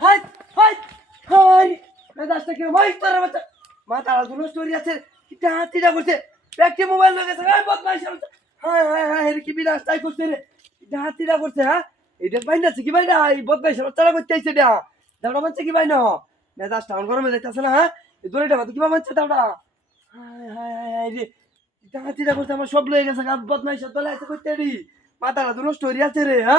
high high high মেজাজটা কিরম হয় তোর বাচ্চা মাথা দুনো স্টোরি আছে কিটা হাতিটা করছে ব্যাগটি মোবাইল লয়ে গেছে হাই বদমাইশ হাই হাই হাই এর কি বিনাশ তাই করছে রে কিটা হাতিটা করছে হ্যাঁ এটা বাইনাছে কি বাইনা এই বদমাইশ চালা করতে আইছে এটা দাঁড়া মানছে কি বাইনা মেজাজ টাউন গরমে যাইতাছে না হ্যাঁ এই দড়িটা কত কিবা মানছে দাঁড়া হাই হাই হাই হাই রে কিটা হাতিটা করছে আমার সব লয়ে গেছে বদমাইশ তোলা আছে করতে রে মাথাটা দুনো স্টোরি আছে রে হ্যাঁ